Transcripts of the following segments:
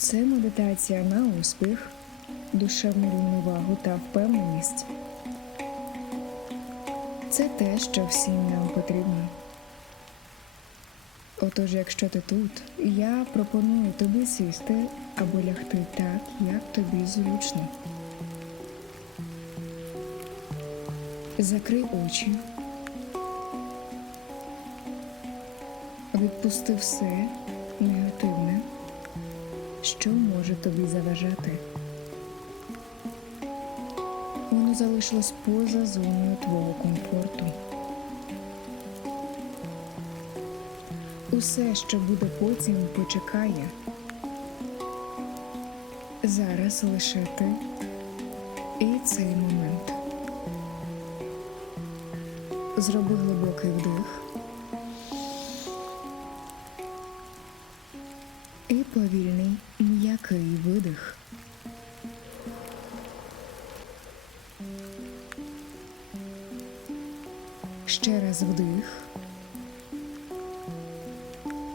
Це медитація на успіх, душевну рівновагу та впевненість. Це те, що всім нам потрібно. Отож, якщо ти тут, я пропоную тобі сісти або лягти так, як тобі зручно. Закрий очі. Відпусти все негативне, що може тобі заважати. Воно залишилось поза зоною твого комфорту. Усе, що буде потім, почекає. Зараз лише ти і цей момент. Зроби глибокий вдих і повільний м'який видих. Ще раз вдих.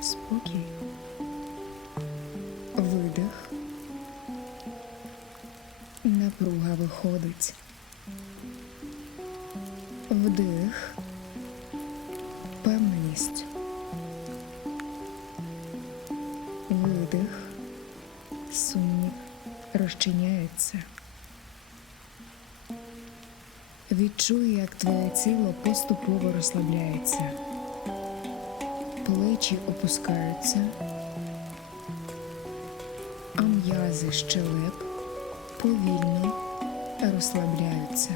Спокій. Видих. Напруга виходить. Вдих. Відчуй, як твоє тіло поступово розслабляється. Плечі опускаються, а м'язи щелеп повільно розслабляються.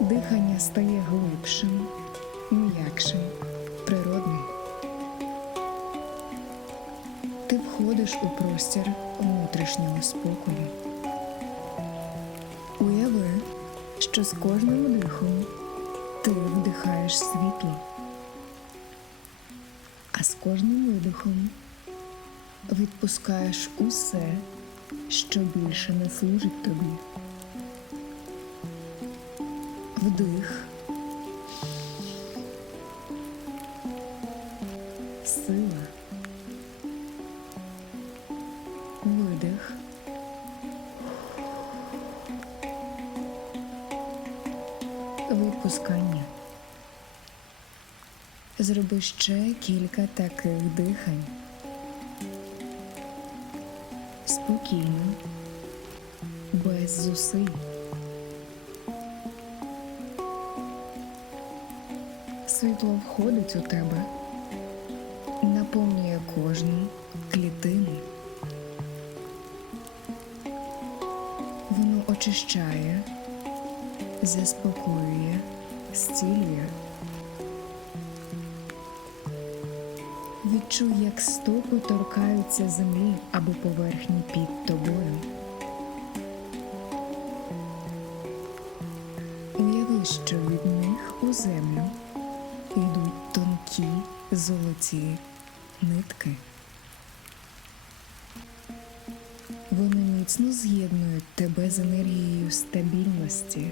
Дихання стає глибшим, м'якшим, природним. Ти входиш у простір внутрішнього спокою. Що з кожним дихом ти вдихаєш світло, а з кожним видихом відпускаєш усе, що більше не служить тобі. Вдих. Сила. Зроби ще кілька таких дихань. Спокійно, без зусиль. Світло входить у тебе, наповнює кожну клітину. Воно очищає, заспокоює, зцілює. Відчуй, як стопи торкаються землі або поверхні під тобою. Уяви, що від них у землю йдуть тонкі золоті нитки. Вони міцно з'єднують тебе з енергією стабільності,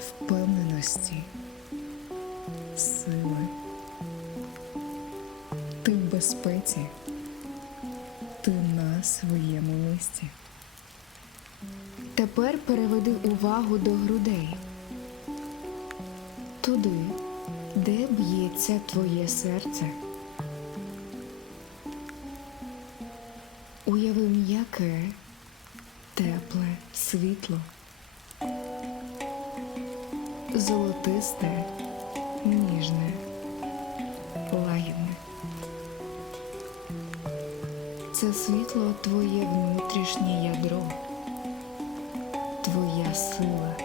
впевненості, сили. Безпеці, ти на своєму місці. Тепер переведи увагу до грудей, туди, де б'ється твоє серце. Уяви м'яке, тепле світло, золотисте, ніжне, лагідне. Це світло твоє внутрішнє ядро, твоя сила.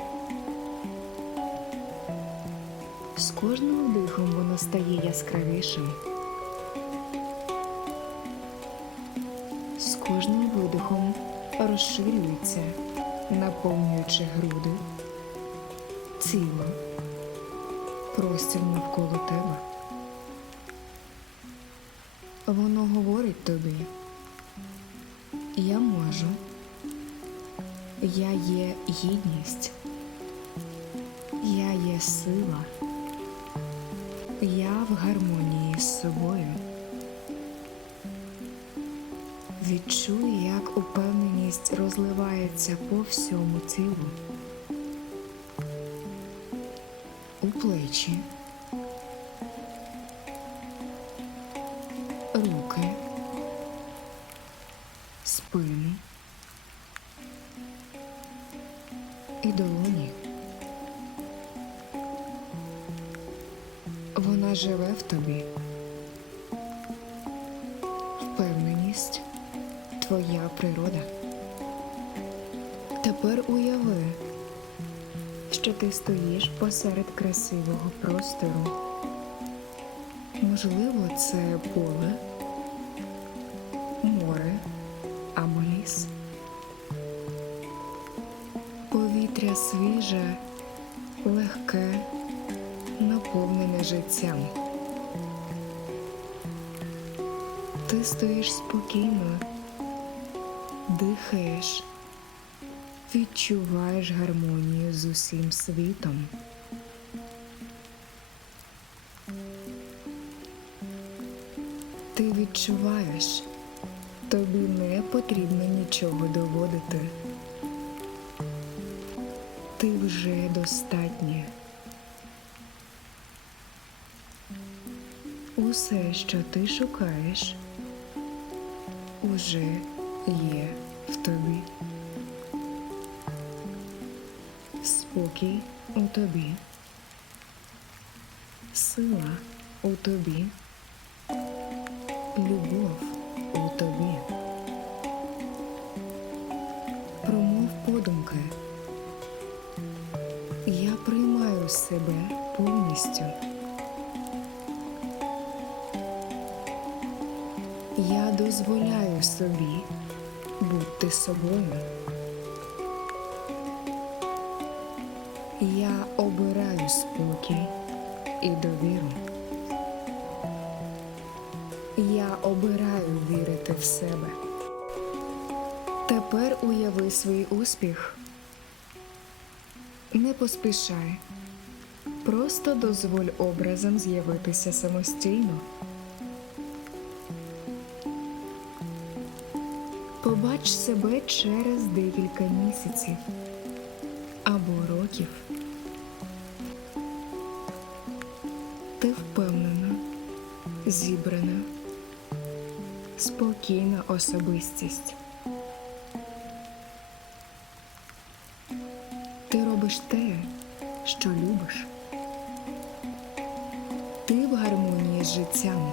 З кожним дихом воно стає яскравішим. З кожним видихом розширюється, наповнюючи груди, тіло, простір навколо тебе. Воно говорить тобі. Я можу. Я є гідність. Я є сила. Я в гармонії з собою. Відчуй, як упевненість розливається по всьому тілу. У плечі, руки, спину і долоні. Вона живе в тобі. Впевненість твоя природа. Тепер уяви, що ти стоїш посеред красивого простору. Можливо, це поле, Свіже, легке, наповнене життям. Ти стоїш спокійно, дихаєш, відчуваєш гармонію з усім світом. Ти відчуваєш, тобі не потрібно нічого доводити. Ти вже достатнє. Усе, що ти шукаєш, уже є в тобі. Спокій у тобі, сила у тобі, любов у тобі. Себе повністю. Я дозволяю собі бути собою. Я обираю спокій і довіру. Я обираю вірити в себе. Тепер уяви свій успіх. Не поспішай. Просто дозволь образам з'явитися самостійно. Побач себе через декілька місяців або років. Ти впевнена, зібрана, спокійна особистість. Ти робиш те, що любиш. Життям.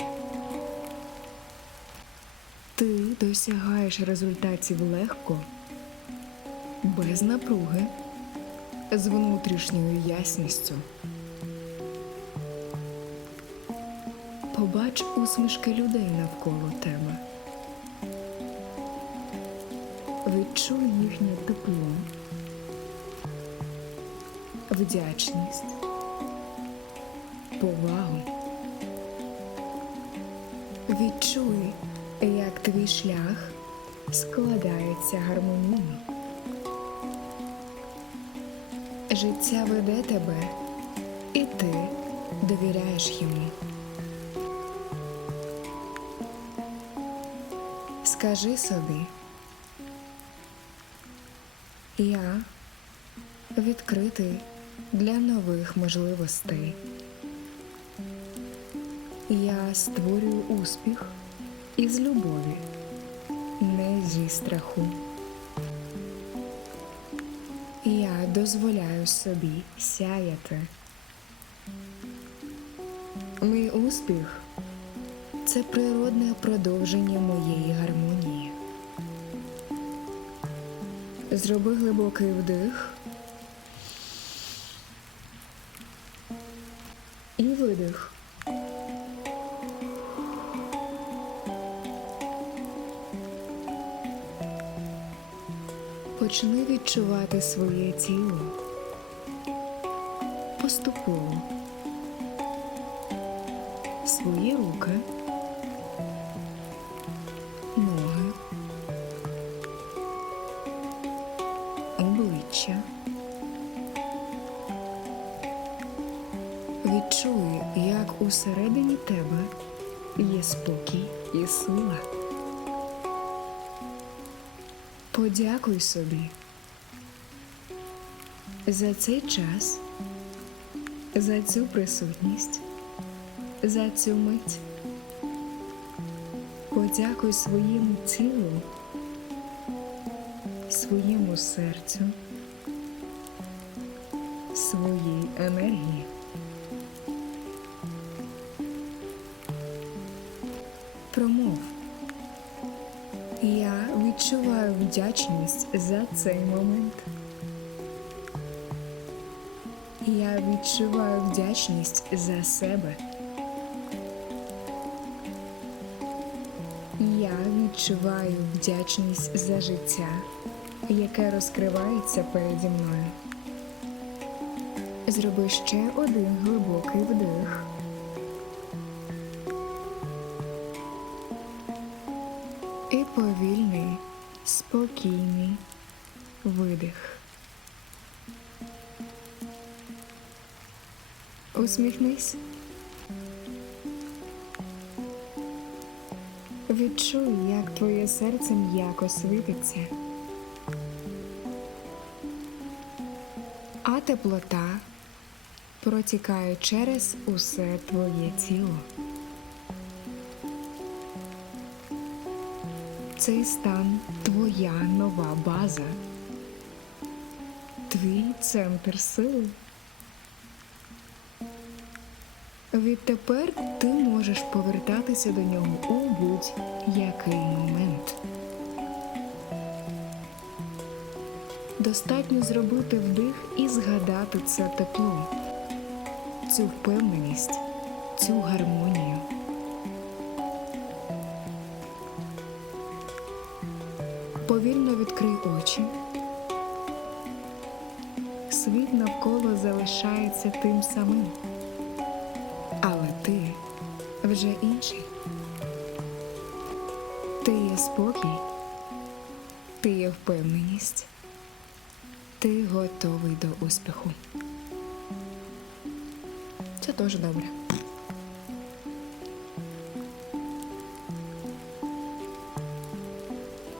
Ти досягаєш результатів легко, без напруги, з внутрішньою ясністю. Побач усмішки людей навколо тебе. Відчуй їхнє тепло вдячність, повагу. Відчуй, як твій шлях складається гармонійно. Життя веде тебе, і ти довіряєш йому. Скажи собі, я відкритий для нових можливостей. Я створюю успіх із любові, не зі страху. Я дозволяю собі сяяти. Мій успіх це природне продовження моєї гармонії. Зроби глибокий вдих. І видих. Почни відчувати своє тіло поступово. Свої руки, ноги, обличчя. Відчуй, як усередині тебе є спокій і сила. Подякуй собі за цей час, за цю присутність, за цю мить. Подякуй своєму тілу, своєму серцю, своїй енергії. Промов. Я відчуваю вдячність за цей момент. Я відчуваю вдячність за себе. Я відчуваю вдячність за життя, яке розкривається переді мною. Зроби ще один глибокий вдих. І повільний, спокійний видих. Усміхнись. Відчуй, як твоє серце м'яко світиться, а теплота протікає через усе твоє тіло. Цей стан твоя нова база, твій центр сили. Відтепер ти можеш повертатися до нього у будь-який момент. Достатньо зробити вдих і згадати це тепло, цю впевненість, цю гармонію. Повільно відкрий очі. Світ навколо залишається тим самим. Але ти вже інший. Ти є спокій, ти є впевненість, ти готовий до успіху. Це теж добре.